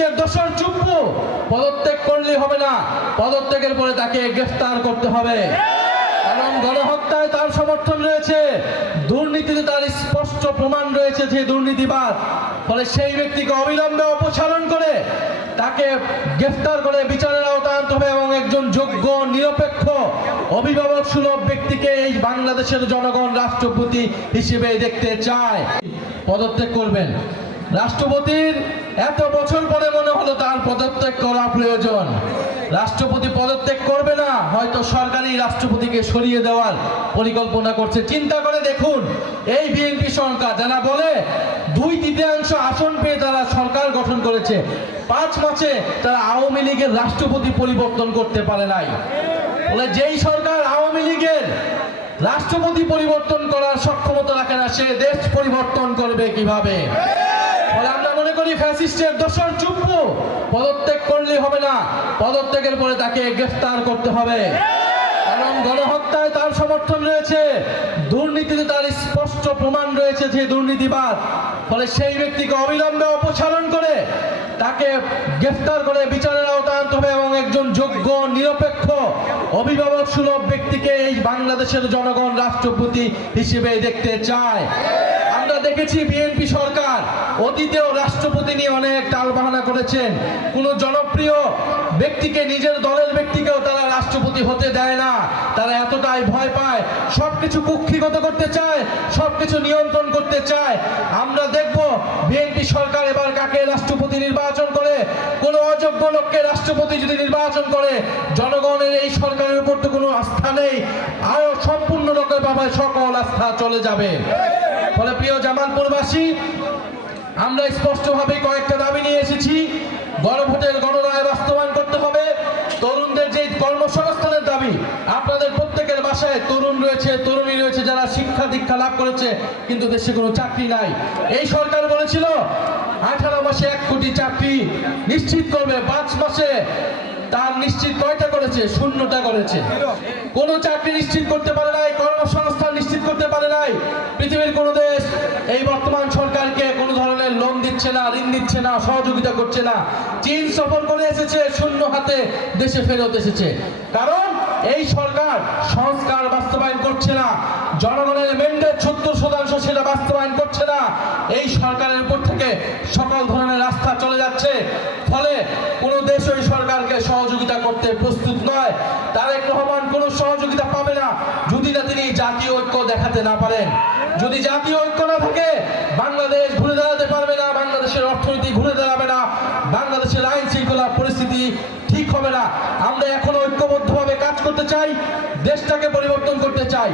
ফ্যাসিস্টের দোসর চুপ্পু পদত্যাগ করলে হবে না, পদত্যাগের পরে তাকে গ্রেফতার করতে হবে। কারণ গণহত্যায় তার সমর্থন রয়েছে, দুর্নীতিতে তার স্পষ্ট প্রমাণ রয়েছে যে দুর্নীতিবাদ। ফলে সেই ব্যক্তিকে অবিলম্বে অপসারণ করে তাকে গ্রেফতার করে বিচারের আওতায় আনতে হবে এবং একজন যোগ্য নিরপেক্ষ অভিভাবক সুলভ ব্যক্তিকে এই বাংলাদেশের জনগণ রাষ্ট্রপতি হিসেবে দেখতে চায়। পদত্যাগ করবেন। রাষ্ট্রপতির এত বছর পরে মনে হলো তার পদত্যাগ করা প্রয়োজন। রাষ্ট্রপতি পদত্যাগ করবে না, হয়তো সরকারি রাষ্ট্রপতিকে সরিয়ে দেওয়ার পরিকল্পনা করছে। চিন্তা করে দেখুন, এই বিএনপি সরকার যারা বলে 2/3 আসন পেয়ে তারা সরকার গঠন করেছে, 5 মাসে তারা আওয়ামী লীগের রাষ্ট্রপতি পরিবর্তন করতে পারে নাই। বলে যেই সরকার আওয়ামী লীগের রাষ্ট্রপতি পরিবর্তন করার সক্ষমতা রাখে না, সে দেশ পরিবর্তন করবে কিভাবে? ফলে আমরা মনে করি ফ্যাসিস্টের দোসর চুপ্পু পদত্যাগ করলে হবে না, পদত্যাগের পরে তাকে গ্রেফতার করতে হবে। কারণ গণহত্যায় তার সমর্থন রয়েছে, দুর্নীতিতে তার স্পষ্ট প্রমাণ রয়েছে যে দুর্নীতিবাদ। ফলে সেই ব্যক্তিকে অবিলম্বে অপসারণ করে তাকে গ্রেফতার করে বিচারের আওতায় আনতে হবে এবং একজন যোগ্য নিরপেক্ষ অভিভাবক সুলভ ব্যক্তিকে এই বাংলাদেশের জনগণ রাষ্ট্রপতি হিসেবে দেখতে চায়। আমরা দেখেছি বিএনপি সরকার অতীতেও রাষ্ট্রপতি নিয়ে অনেক টালবাহানা করেছেন। কোন জনপ্রিয় ব্যক্তিকে, নিজের দলের ব্যক্তিকেও তারা রাষ্ট্রপতি হতে দেয় না। তারা এতটাই ভয় পায়, সবকিছু কুক্ষিগত করতে চায়, সবকিছু নিয়ন্ত্রণ করতে চায়। আমরা দেখব বিএনপি সরকার এবার কাকে রাষ্ট্রপতি নির্বাচন করে। কোন অযোগ্য লোককে রাষ্ট্রপতি যদি নির্বাচন করে, জনগণের এই সরকারের উপর তো কোনো আস্থা নেই, আরো সম্পূর্ণ রকমের ভাবে সকল আস্থা চলে যাবে। ফলে প্রিয় জামালপুরবাসী, আমরা স্পষ্টভাবে কয়েকটা দাবি নিয়ে এসেছি। গণভোটের গণরায় বাস্তবায়ন করতে হবে। তরুণদের যে কর্মসংস্থানের দাবি, আপনাদের প্রত্যেকের বাসায় তরুণ রয়েছে, তরুণী রয়েছে যারা শিক্ষা দীক্ষা লাভ করেছে কিন্তু দেশে কোনো চাকরি নাই। এই সরকার বলেছিল 18 মাসে 1 কোটি চাকরি নিশ্চিত করবে, 5 মাসে তার নিশ্চিত কয়টা করেছে? 0টা করেছে। কোনো চাকরি নিশ্চিত করতে পারে নাই, কর্মসংস্থান নিশ্চিত করতে পারে নাই। পৃথিবীর কোনো দেশ এই বর্তমান সরকারকে কোনো ধরনের লোন দিচ্ছে না, ঋণ দিচ্ছে না, সহযোগিতা করছে না। চীন সফর করে এসেছে, শূন্য হাতে দেশে ফেরত এসেছে। কারণ এই সরকার সংস্কার বাস্তবায়ন করছে না, জনগণের ম্যান্ডেট 70% সেটা বাস্তবায়ন করছে না। এই সরকারের উপর থেকে সকল ধরনের আস্থা চলে যাচ্ছে। ফলে কোনো দেশ ওই সরকারকে সহযোগিতা করতে প্রস্তুত নয়। তারেক রহমান কোনো সহযোগিতা পাবে না যদি না তিনি জাতীয় ঐক্য দেখাতে না পারেন। যদি জাতীয় ঐক্য না থাকে, বাংলাদেশ ঘুরে দাঁড়াতে পারবে না, বাংলাদেশের অর্থনীতি ঘুরে দাঁড়াবে না, বাংলাদেশের আইন শৃঙ্খলা পরিস্থিতি ঠিক হবে না। আমরা এখন ঐক্যবদ্ধভাবে কাজ করতে চাই, দেশটাকে পরিবর্তন করতে চাই।